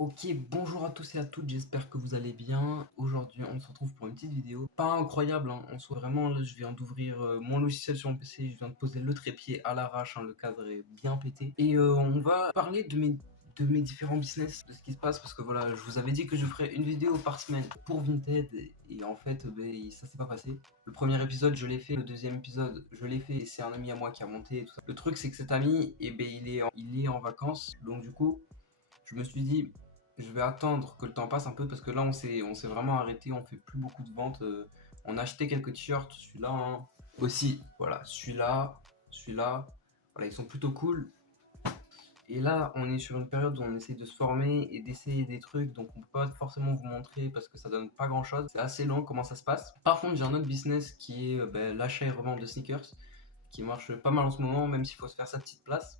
Ok, bonjour à tous et à toutes, j'espère que vous allez bien. Aujourd'hui, on se retrouve pour une petite vidéo. Pas incroyable, hein, en soi, vraiment, là, je viens d'ouvrir mon logiciel sur mon PC, je viens de poser le trépied à l'arrache, hein, le cadre est bien pété. Et on va parler de mes différents business, de ce qui se passe, parce que voilà, je vous avais dit que je ferais une vidéo par semaine pour Vinted, et en fait, ça s'est pas passé. Le premier épisode, je l'ai fait, le deuxième épisode, je l'ai fait, et c'est un ami à moi qui a monté et tout ça. Le truc, c'est que cet ami, il est en vacances, donc du coup, je me suis dit, je vais attendre que le temps passe un peu parce que là, on s'est vraiment arrêté. On fait plus beaucoup de ventes. On a acheté quelques t-shirts. Celui-là, hein. Aussi, voilà, celui-là. Voilà, ils sont plutôt cool. Et là, on est sur une période où on essaie de se former et d'essayer des trucs. Donc, on peut pas forcément vous montrer parce que ça donne pas grand-chose. C'est assez long comment ça se passe. Par contre, j'ai un autre business qui est l'achat et revente de sneakers qui marche pas mal en ce moment, même s'il faut se faire sa petite place.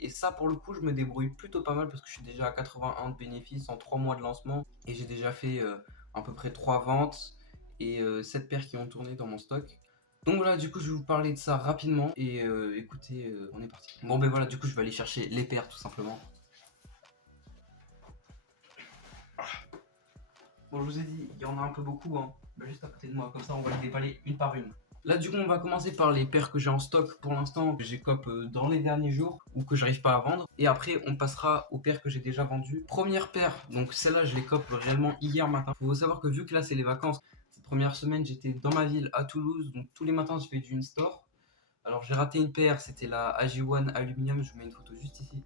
Et ça, pour le coup, je me débrouille plutôt pas mal parce que je suis déjà à 81 de bénéfices en 3 mois de lancement et j'ai déjà fait à peu près 3 ventes et 7 paires qui ont tourné dans mon stock. Donc voilà, du coup, je vais vous parler de ça rapidement et écoutez, on est parti. Bon, ben voilà, du coup, je vais aller chercher les paires tout simplement. Bon, je vous ai dit, il y en a un peu beaucoup, hein. Ben, juste à côté de moi, comme ça, on va les déballer une par une. Là, du coup, on va commencer par les paires que j'ai en stock pour l'instant, que j'ai cop dans les derniers jours ou que j'arrive pas à vendre. Et après, on passera aux paires que j'ai déjà vendues. Première paire, donc celle-là, je les cop réellement hier matin. Faut savoir que vu que là, c'est les vacances, cette première semaine, j'étais dans ma ville à Toulouse, donc tous les matins, je fais du in-store. Alors, j'ai raté une paire, c'était la AG1 Aluminium, je vous mets une photo juste ici.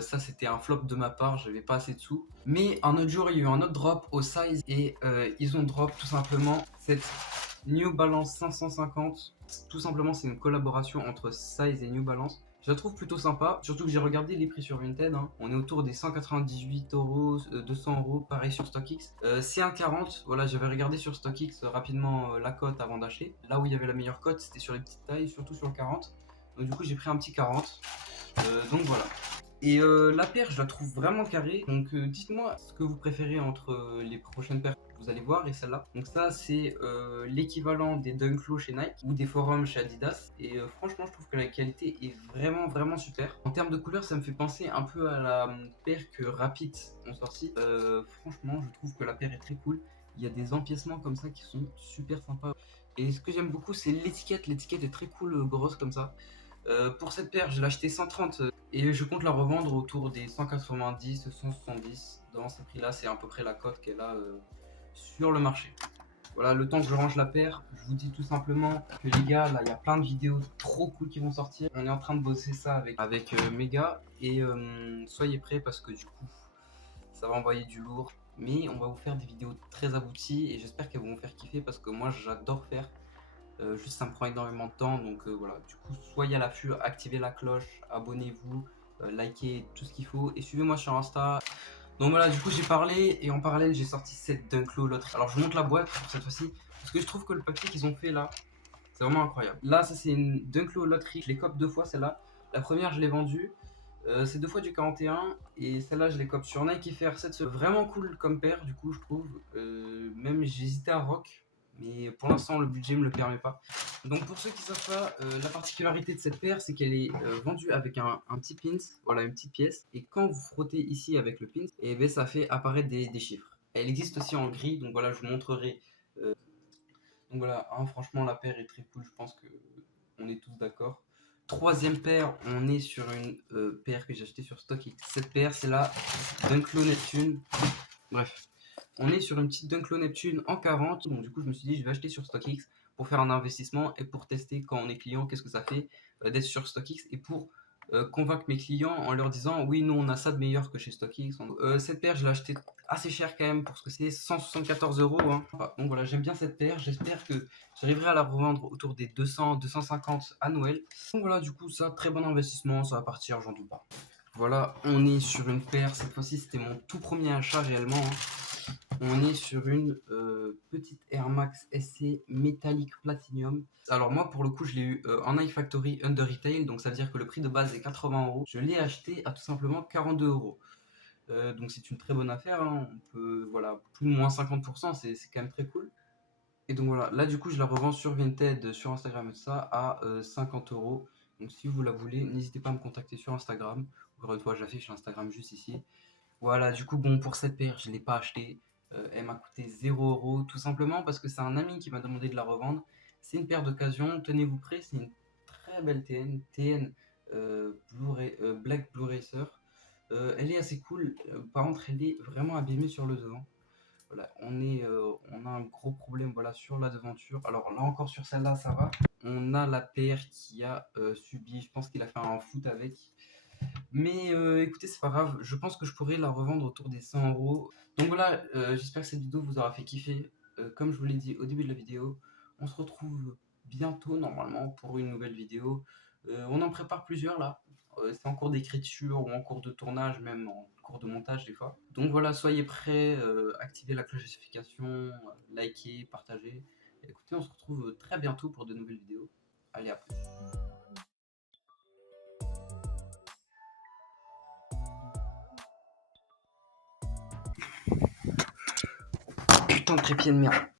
Ça, c'était un flop de ma part, j'avais pas assez de sous. Mais un autre jour, il y a eu un autre drop au size et ils ont drop tout simplement cette New Balance 550. Tout simplement, c'est une collaboration entre Size et New Balance. Je la trouve plutôt sympa, surtout que j'ai regardé les prix sur Vinted, hein. On est autour des 198 euros, 200 euros, pareil sur StockX. C'est un 40, voilà, j'avais regardé sur StockX rapidement la cote avant d'acheter. Là où il y avait la meilleure cote, c'était sur les petites tailles, surtout sur le 40. Donc du coup, j'ai pris un petit 40. Donc voilà. Et la paire, je la trouve vraiment carrée. Donc dites-moi ce que vous préférez entre les prochaines paires que vous allez voir et celle-là. Donc ça, c'est l'équivalent des Dunk Low chez Nike ou des forums chez Adidas. Et franchement, je trouve que la qualité est vraiment, vraiment super. En termes de couleur, ça me fait penser un peu à la paire que Rapid ont sorti. Franchement, je trouve que la paire est très cool. Il y a des empiècements comme ça qui sont super sympas. Et ce que j'aime beaucoup, c'est l'étiquette. L'étiquette est très cool, grosse comme ça. Pour cette paire, je l'ai acheté 130 et je compte la revendre autour des 190, 170. Dans ce prix-là, c'est à peu près la cote qu'elle a sur le marché. Voilà, le temps que je range la paire, je vous dis tout simplement que les gars, là, il y a plein de vidéos trop cool qui vont sortir. On est en train de bosser ça avec mes gars et soyez prêts parce que du coup, ça va envoyer du lourd. Mais on va vous faire des vidéos très abouties et j'espère qu'elles vont vous faire kiffer parce que moi, j'adore faire. Juste ça me prend énormément de temps donc voilà, du coup soyez à l'affût, activez la cloche, abonnez-vous, likez tout ce qu'il faut et suivez-moi sur Insta. Donc voilà, du coup j'ai parlé et en parallèle j'ai sorti cette Dunklo loterie. Alors je vous montre la boîte pour cette fois-ci parce que je trouve que le papier qu'ils ont fait là, c'est vraiment incroyable. Là ça c'est une Dunklo loterie, je les cope deux fois celle-là. La première je l'ai vendue, c'est deux fois du 41 et celle-là je les cope sur Nike Fair 7. Vraiment cool comme paire du coup je trouve. Même j'hésitais à Rock mais pour l'instant le budget me le permet pas. Donc pour ceux qui savent pas, la particularité de cette paire c'est qu'elle est vendue avec un petit pins, voilà une petite pièce. Et quand vous frottez ici avec le pins, et ben ça fait apparaître des chiffres. Elle existe aussi en gris, donc voilà je vous montrerai. Donc voilà, hein, franchement la paire est très cool, je pense que on est tous d'accord. Troisième paire, on est sur une paire que j'ai achetée sur StockX. Cette paire c'est la Dunklo Neptune. Bref, on est sur une petite Dunklo Neptune en 40. Donc du coup je me suis dit je vais acheter sur StockX pour faire un investissement et pour tester quand on est client qu'est-ce que ça fait d'être sur StockX et pour convaincre mes clients en leur disant oui nous on a ça de meilleur que chez StockX. Cette paire je l'ai achetée assez cher quand même pour ce que c'est, 174 euros, hein. Donc voilà, j'aime bien cette paire, j'espère que j'arriverai à la revendre autour des 200 250 à Noël. Donc voilà, du coup ça très bon investissement, ça va partir, j'en doute pas. Voilà, on est sur une paire, cette fois-ci c'était mon tout premier achat réellement, hein. On est sur une petite Air Max SC métallique platinium. Alors moi pour le coup je l'ai eu en iFactory under retail, donc ça veut dire que le prix de base est 80 euros. Je l'ai acheté à tout simplement 42 euros. Donc c'est une très bonne affaire, hein. On peut, voilà, plus ou moins 50%, c'est quand même très cool. Et donc voilà, là du coup je la revends sur Vinted, sur Instagram et tout ça à 50 euros. Donc si vous la voulez, n'hésitez pas à me contacter sur Instagram. Encore une fois, j'affiche l'Instagram juste ici. Voilà, du coup, bon, pour cette paire, je ne l'ai pas achetée. Elle m'a coûté 0 € tout simplement parce que c'est un ami qui m'a demandé de la revendre. C'est une paire d'occasion, tenez-vous prêts, c'est une très belle TN Black Blue Racer. Elle est assez cool, par contre, elle est vraiment abîmée sur le devant. Voilà, on a un gros problème voilà, sur la devanture. Alors là encore sur celle-là, ça va. On a la paire qui a subi, je pense qu'il a fait un foot avec. Mais écoutez, c'est pas grave, je pense que je pourrais la revendre autour des 100 €. Donc voilà, j'espère que cette vidéo vous aura fait kiffer. Comme je vous l'ai dit au début de la vidéo, on se retrouve bientôt normalement pour une nouvelle vidéo. On en prépare plusieurs là. C'est en cours d'écriture ou en cours de tournage, même en cours de montage des fois. Donc voilà, soyez prêts, activez la cloche de notification, likez, partagez. Écoutez, on se retrouve très bientôt pour de nouvelles vidéos. Allez, à plus. Putain de trépied de merde.